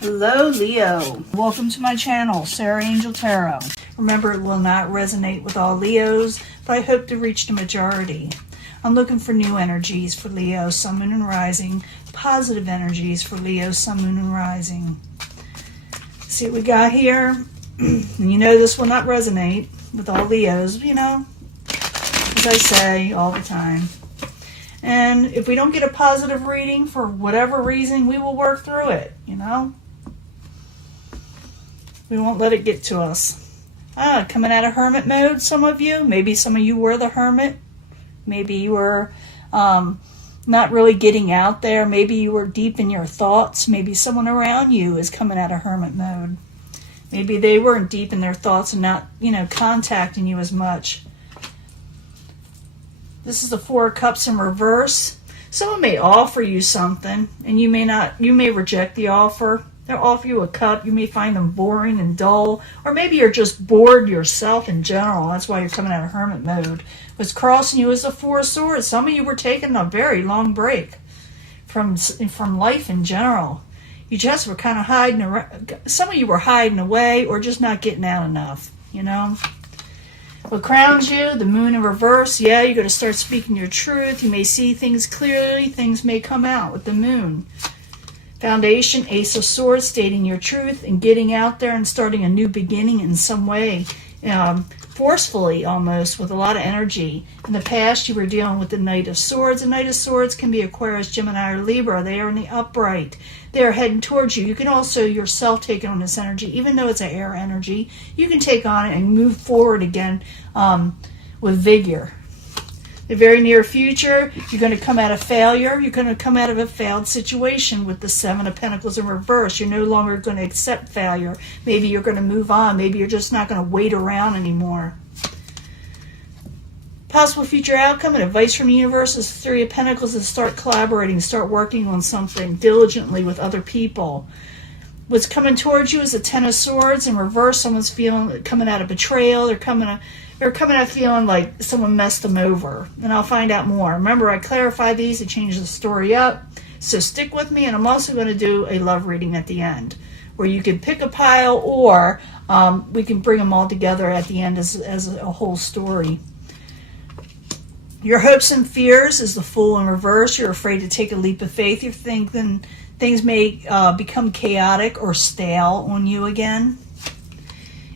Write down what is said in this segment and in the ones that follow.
Hello Leo, welcome to my channel, Sarah Angel Tarot. Remember, it will not resonate with all Leos, but I hope to reach the majority. I'm looking for new energies for Leo, Sun, Moon, and Rising. Positive energies for Leo, Sun, Moon, and Rising. See what we got here? And you know this will not resonate with all Leos, you know, as I say all the time. And if we don't get a positive reading for whatever reason, we will work through it, you know. We won't let it get to us. Coming out of hermit mode, some of you. Maybe some of you were the hermit. Maybe you were not really getting out there. Maybe you were deep in your thoughts. Maybe someone around you is coming out of hermit mode. Maybe they weren't deep in their thoughts and not, you know, contacting you as much. This is the Four of Cups in reverse. Someone may offer you something, and you may reject the offer. They'll offer you a cup. You may find them boring and dull, or maybe you're just bored yourself in general. That's why you're coming out of hermit mode. What's crossing you is the Four of Swords. Some of you were taking a very long break from life in general. You just were kind of hiding around. Some of you were hiding away or just not getting out enough, you know. What crowns you? The Moon in reverse. Yeah, you're going to start speaking your truth. You may see things clearly. Things may come out with the Moon. Foundation, Ace of Swords, stating your truth and getting out there and starting a new beginning in some way. Forcefully almost, with a lot of energy. In the past, you were dealing with the Knight of Swords. The Knight of Swords can be Aquarius, Gemini, or Libra. They are in the upright. They are heading towards you. You can also yourself take on this energy. Even though it's an air energy, you can take on it and move forward again with vigor. The very near future, you're going to come out of failure. You're going to come out of a failed situation with the Seven of Pentacles in reverse. You're no longer going to accept failure. Maybe you're going to move on. Maybe you're just not going to wait around anymore. Possible future outcome and advice from the universe is Three of Pentacles to start collaborating, start working on something diligently with other people. What's coming towards you is the Ten of Swords in reverse. Someone's coming out of betrayal. They're coming out feeling like someone messed them over. And I'll find out more. Remember, I clarify these to change the story up. So stick with me, and I'm also going to do a love reading at the end, where you can pick a pile, or we can bring them all together at the end as a whole story. Your hopes and fears is the Fool in reverse. You're afraid to take a leap of faith. You're thinking things may become chaotic or stale on you again.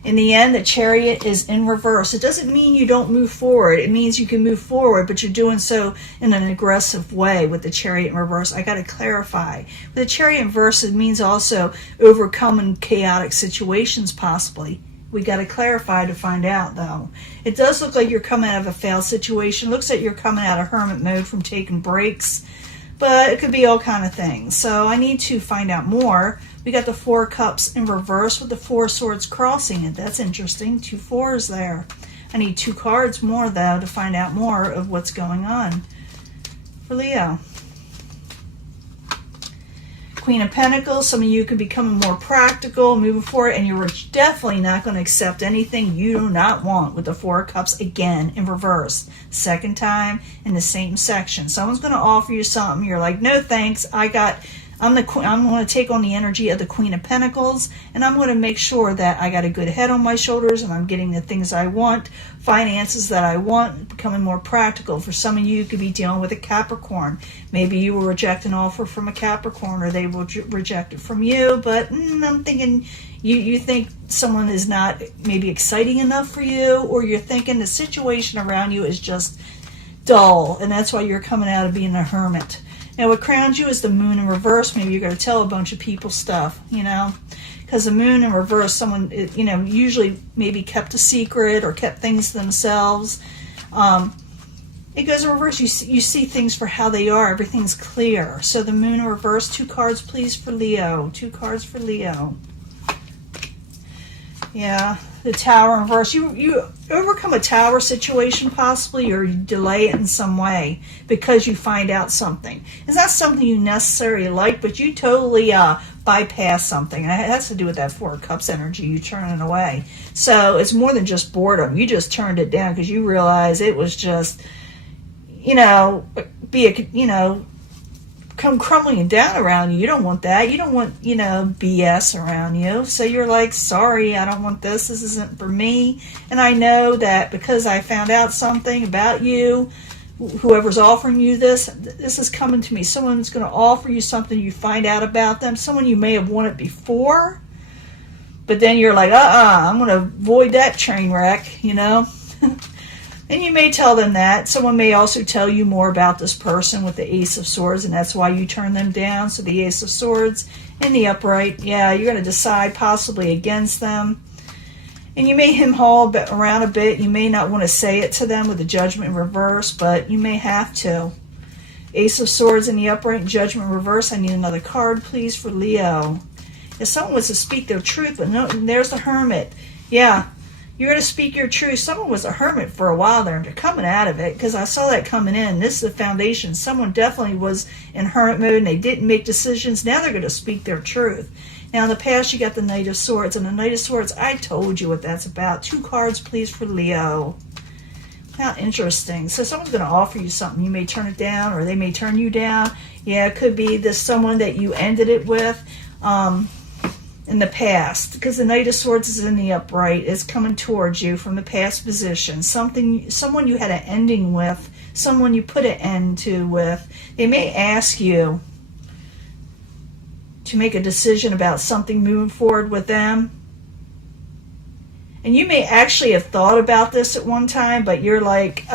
In the end, the Chariot is in reverse. It doesn't mean you don't move forward. It means you can move forward, but you're doing so in an aggressive way with the Chariot in reverse. I got to clarify. With the Chariot in reverse, it means also overcoming chaotic situations possibly. We got to clarify to find out, though. It does look like you're coming out of a failed situation. It looks like you're coming out of hermit mode from taking breaks. But it could be all kind of things. So I need to find out more. We got the Four Cups in reverse with the Four Swords crossing it. That's interesting. 2 4s there. I need 2 cards more, though, to find out more of what's going on for Leo. Queen of Pentacles. Some of you could be becoming more practical, moving forward, and you're definitely not going to accept anything you do not want with the Four of Cups again in reverse. Second time in the same section. Someone's going to offer you something. You're like, no thanks. I'm going to take on the energy of the Queen of Pentacles, and I'm going to make sure that I got a good head on my shoulders and I'm getting the things I want, finances that I want, becoming more practical. For some of you, you could be dealing with a Capricorn. Maybe you will reject an offer from a Capricorn, or they will reject it from you, but I'm thinking you think someone is not maybe exciting enough for you, or you're thinking the situation around you is just dull, and that's why you're coming out of being a hermit. Now, what crowns you is the Moon in reverse. Maybe you're going to tell a bunch of people stuff, you know, because the Moon in reverse, someone, you know, usually maybe kept a secret or kept things to themselves. It goes in reverse. You see things for how they are. Everything's clear. So the Moon in reverse, 2 cards, please, for Leo. 2 cards for Leo. Yeah, the Tower in reverse. You overcome a tower situation possibly, or you delay it in some way because you find out something. It's not something you necessarily like, but you totally bypass something. And it has to do with that Four of Cups energy. You turn it away. So it's more than just boredom. You just turned it down because you realize it was just, you know, come crumbling down around you. You don't want that. You don't want, BS around you. So you're like, sorry, I don't want this. This isn't for me. And I know that because I found out something about you, whoever's offering you this is coming to me. Someone's going to offer you something, you find out about them. Someone you may have wanted before, but then you're like, I'm going to avoid that train wreck, And you may tell them that. Someone may also tell you more about this person with the Ace of Swords, and that's why you turn them down. So the Ace of Swords in the upright, you're going to decide possibly against them. And you may hem-haw around a bit. You may not want to say it to them with the Judgment in reverse, but you may have to. Ace of Swords in the upright and Judgment in reverse. I need another card, please, for Leo. If someone was to speak their truth, but no, there's the Hermit. Yeah. You're going to speak your truth. Someone was a hermit for a while there, and they're coming out of it because I saw that coming in. This is the foundation. Someone definitely was in hermit mode, and they didn't make decisions. Now they're going to speak their truth. Now, in the past, you got the Knight of Swords, and the Knight of Swords, I told you what that's about. 2 cards, please, for Leo. How interesting. So someone's going to offer you something. You may turn it down, or they may turn you down. Yeah, it could be this someone that you ended it with. In the past, because the Knight of Swords is in the upright, it's coming towards you from the past position. Someone you had an ending with, someone you put an end to with. They may ask you to make a decision about something moving forward with them. And you may actually have thought about this at one time, but you're like,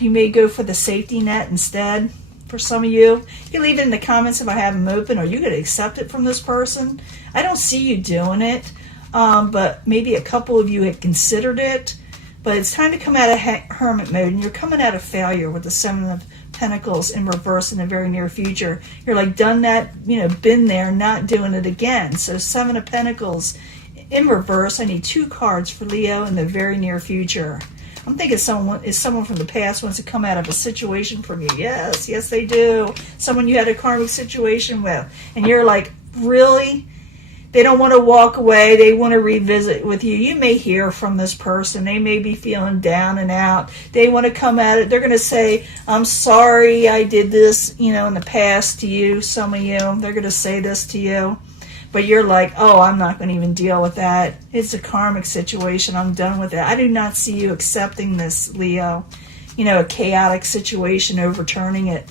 you may go for the safety net instead. For some of you, you can leave it in the comments if I have them open, or you could accept it from this person. I don't see you doing it, but maybe a couple of you had considered it. But it's time to come out of hermit mode, and you're coming out of failure with the 7 of Pentacles in reverse in the very near future. You're like, done that, been there, not doing it again. So 7 of Pentacles in reverse. I need 2 cards for Leo in the very near future. I'm thinking someone from the past wants to come out of a situation from you. Yes, they do. Someone you had a karmic situation with. And you're like, really? They don't want to walk away. They want to revisit with you. You may hear from this person. They may be feeling down and out. They want to come at it. They're going to say, I'm sorry I did this, in the past to you, some of you. They're going to say this to you. But you're like, I'm not going to even deal with that. It's a karmic situation. I'm done with it. I do not see you accepting this, Leo. A chaotic situation, overturning it.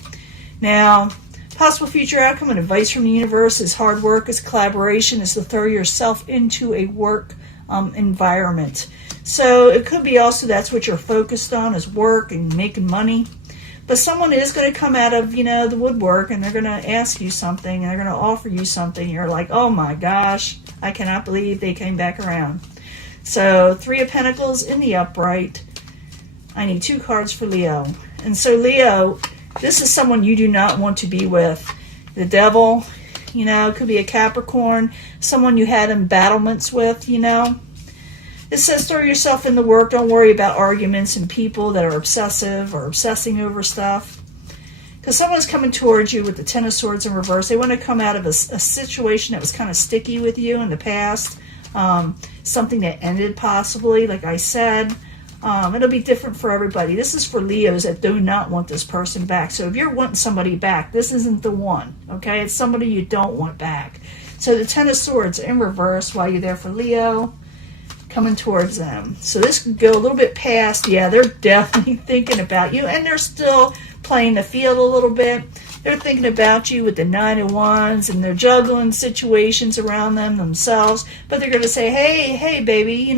Now, possible future outcome and advice from the universe is hard work, is collaboration, is to throw yourself into a work environment. So it could be also that's what you're focused on, is work and making money. But someone is going to come out of, the woodwork, and they're going to ask you something, and they're going to offer you something. You're like, oh my gosh, I cannot believe they came back around. So 3 of Pentacles in the upright. I need 2 cards for Leo. And so Leo, this is someone you do not want to be with. The Devil, it could be a Capricorn, someone you had embattlements with, It says throw yourself in the work. Don't worry about arguments and people that are obsessive or obsessing over stuff. Because someone's coming towards you with the 10 of Swords in reverse. They want to come out of a situation that was kind of sticky with you in the past. Something that ended possibly, like I said. It'll be different for everybody. This is for Leos that do not want this person back. So if you're wanting somebody back, this isn't the one. Okay? It's somebody you don't want back. So the 10 of Swords in reverse while you're there for Leo. Coming towards them. So this could go a little bit past. Yeah, they're definitely thinking about you, and they're still playing the field a little bit. They're thinking about you with the 9 of Wands, and they're juggling situations around themselves, but they're going to say, hey, baby,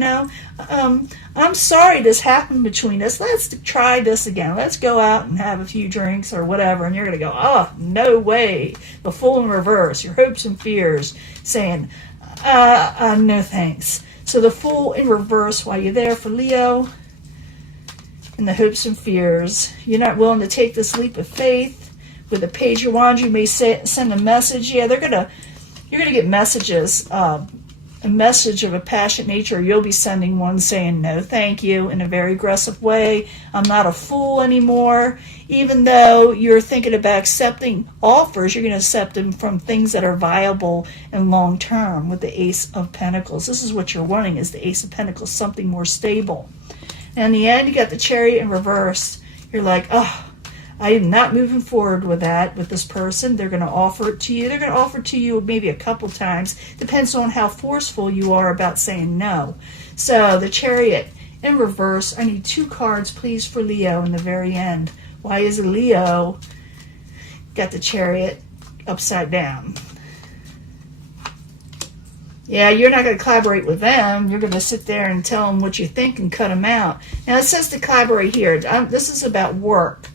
I'm sorry this happened between us. Let's try this again. Let's go out and have a few drinks or whatever. And you're going to go, oh, no way. The Fool in reverse, your hopes and fears, saying, no thanks. So the Fool in reverse while you're there for Leo. And the hopes and fears. You're not willing to take this leap of faith. With the Page of Wands, you may send a message. Yeah, you're gonna get messages. A message of a passionate nature. You'll be sending one saying no thank you in a very aggressive way. I'm not a fool anymore. Even though you're thinking about accepting offers, you're going to accept them from things that are viable and long term with the Ace of Pentacles. This is what you're wanting, is the Ace of Pentacles, something more stable. And in the end, you got the Chariot in reverse. You're like, I am not moving forward with that with this person. They're going to offer it to you. They're going to offer it to you maybe a couple times. Depends on how forceful you are about saying no. So the Chariot in reverse. I need 2 cards, please, for Leo in the very end. Why is Leo got the Chariot upside down? Yeah, you're not going to collaborate with them. You're going to sit there and tell them what you think and cut them out. Now, it says to collaborate here. This is about work.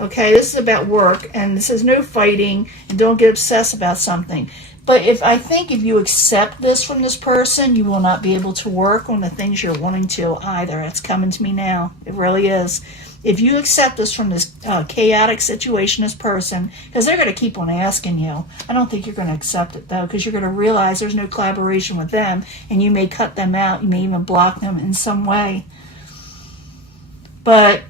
Okay, this is about work. And it says no fighting and don't get obsessed about something. But I think if you accept this from this person, you will not be able to work on the things you're wanting to either. It's coming to me now. It really is. If you accept this from this chaotic situation, this person, because they're going to keep on asking you. I don't think you're going to accept it, though, because you're going to realize there's no collaboration with them, and you may cut them out. You may even block them in some way. But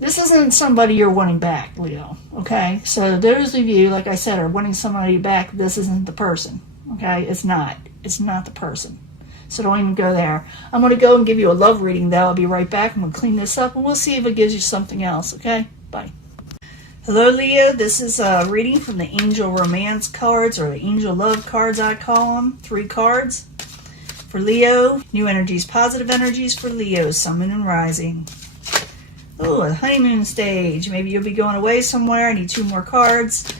this isn't somebody you're wanting back, Leo, okay? So those of you, like I said, are wanting somebody back, this isn't the person, okay? It's not. It's not the person. So don't even go there. I'm going to go and give you a love reading, though. I'll be right back. I'm going to clean this up, and we'll see if it gives you something else, okay? Bye. Hello, Leo. This is a reading from the Angel Romance cards, or the Angel Love cards, I call them. 3 cards for Leo. New energies, positive energies for Leo, Sun, Moon, and Rising. Oh, a honeymoon stage. Maybe you'll be going away somewhere. I need 2 more cards.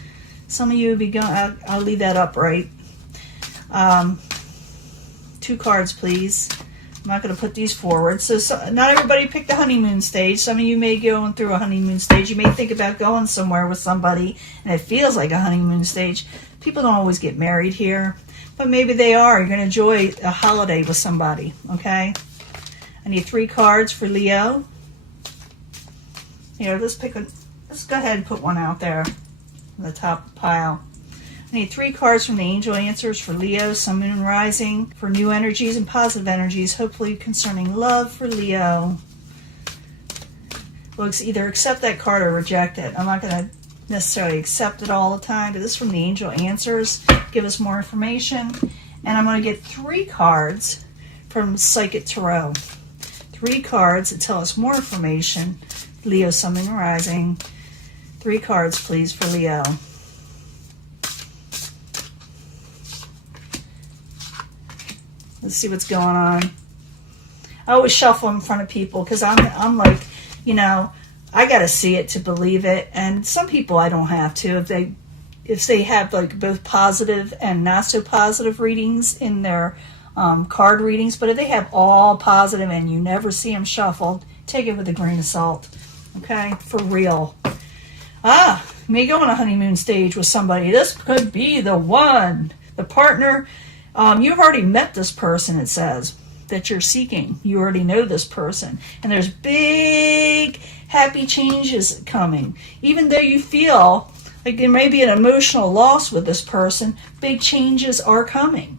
Some of you will be going... I'll leave that up, right? 2 cards, please. I'm not going to put these forward. So not everybody picked the honeymoon stage. Some of you may be going through a honeymoon stage. You may think about going somewhere with somebody, and it feels like a honeymoon stage. People don't always get married here, but maybe they are. You're going to enjoy a holiday with somebody, okay? I need 3 cards for Leo. Here, let's go ahead and put one out there in the top pile. I need 3 cards from the Angel Answers for Leo, Sun, Moon, and Rising, for new energies and positive energies, hopefully concerning love for Leo. Well, either accept that card or reject it. I'm not going to necessarily accept it all the time, but this is from the Angel Answers. Give us more information. And I'm going to get 3 cards from Psychic Tarot. 3 cards that tell us more information. Leo, Sun, Moon, and Rising. 3 cards, please, for Leo. Let's see what's going on. I always shuffle in front of people because I'm like, you know, I got to see it to believe it. And some people I don't have to. If they have like both positive and not so positive readings in their card readings, but if they have all positive and you never see them shuffled, take it with a grain of salt. Okay, for real. You may go on a honeymoon stage with somebody. This could be the one, the partner. You've already met this person, it says, that you're seeking. You already know this person. And there's big, happy changes coming. Even though you feel like there may be an emotional loss with this person, big changes are coming.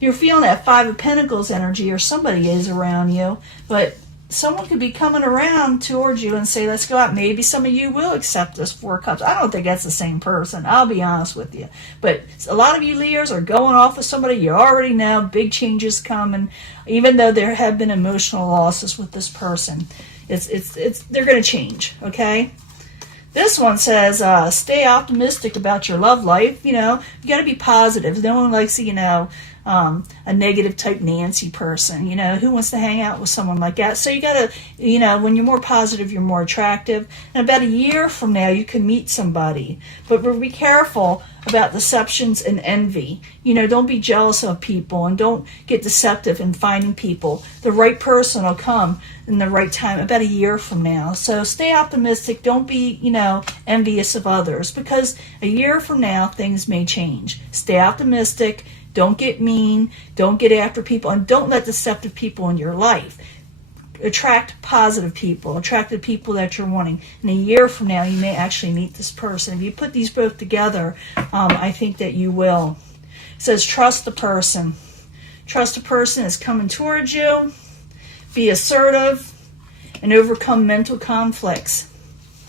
You're feeling that 5 of Pentacles energy, or somebody is around you, but someone could be coming around towards you and say, let's go out. Maybe some of you will accept this 4 of Cups. I don't think that's the same person. I'll be honest with you. But a lot of you Leos are going off with somebody you already know. Big changes coming. Even though there have been emotional losses with this person, they're going to change, okay? This one says, stay optimistic about your love life. You know, you got to be positive. No one likes, a negative type Nancy person. You know, who wants to hang out with someone like that? So you got to, when you're more positive, you're more attractive. And about a year from now, you can meet somebody. But be careful about deceptions and envy. Don't be jealous of people and don't get deceptive in finding people. The right person will come in the right time about a year from now. So stay optimistic. Don't be, envious of others, because a year from now, things may change. Stay optimistic. Don't get mean. Don't get after people. And don't let deceptive people in your life. Attract positive people. Attract the people that you're wanting. And a year from now, you may actually meet this person. If you put these both together, I think that you will. It says, trust the person. Trust the person is coming towards you. Be assertive and overcome mental conflicts.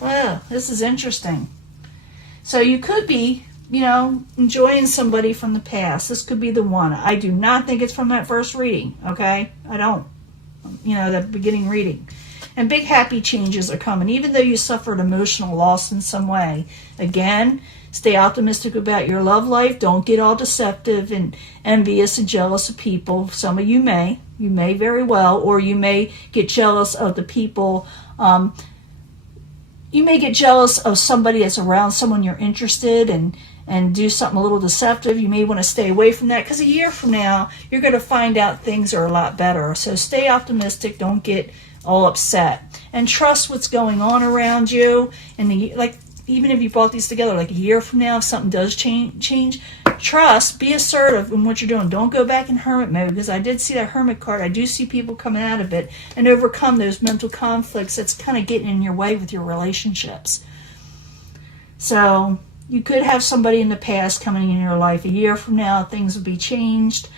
Wow, this is interesting. So you could be, enjoying somebody from the past. This could be the one. I do not think it's from that first reading, okay? I don't. The beginning reading. And big happy changes are coming, even though you suffered emotional loss in some way. Again, stay optimistic about your love life. Don't get all deceptive and envious and jealous of people. Some of you may very well, or you may get jealous of the people. You may get jealous of somebody that's around someone you're interested in and do something a little deceptive. You may want to stay away from that, because a year from now, you're going to find out things are a lot better. So stay optimistic. Don't get all upset. And trust what's going on around you. And even if you brought these together, like a year from now, if something does change, trust, be assertive in what you're doing. Don't go back in hermit mode, because I did see that hermit card. I do see people coming out of it and overcome those mental conflicts that's kind of getting in your way with your relationships. So you could have somebody in the past coming in your life. A year from now, things will be changed.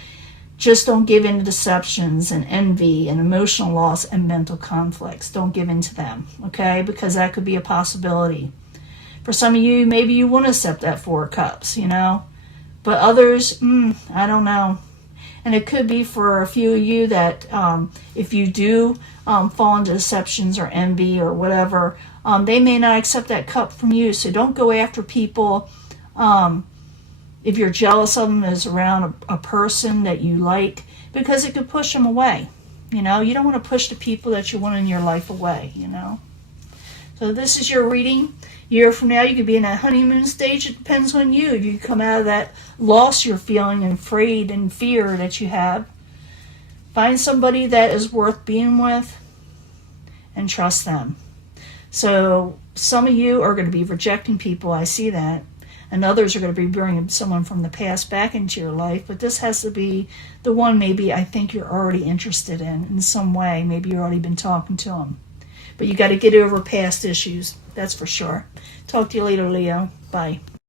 Just don't give in to deceptions and envy and emotional loss and mental conflicts. Don't give in to them, okay? Because that could be a possibility. For some of you, maybe you want to accept that Four of Cups, But others, I don't know. And it could be for a few of you that if you do fall into deceptions or envy or whatever, they may not accept that cup from you. So don't go after people. If you're jealous of them as around a person that you like, because it could push them away. You don't want to push the people that you want in your life away, So this is your reading. A year from now, you could be in that honeymoon stage. It depends on you. If you come out of that loss you're feeling and afraid and fear that you have, find somebody that is worth being with and trust them. So some of you are going to be rejecting people. I see that. And others are going to be bringing someone from the past back into your life. But this has to be the one maybe I think you're already interested in some way. Maybe you've already been talking to them. But you got to get over past issues. That's for sure. Talk to you later, Leo. Bye.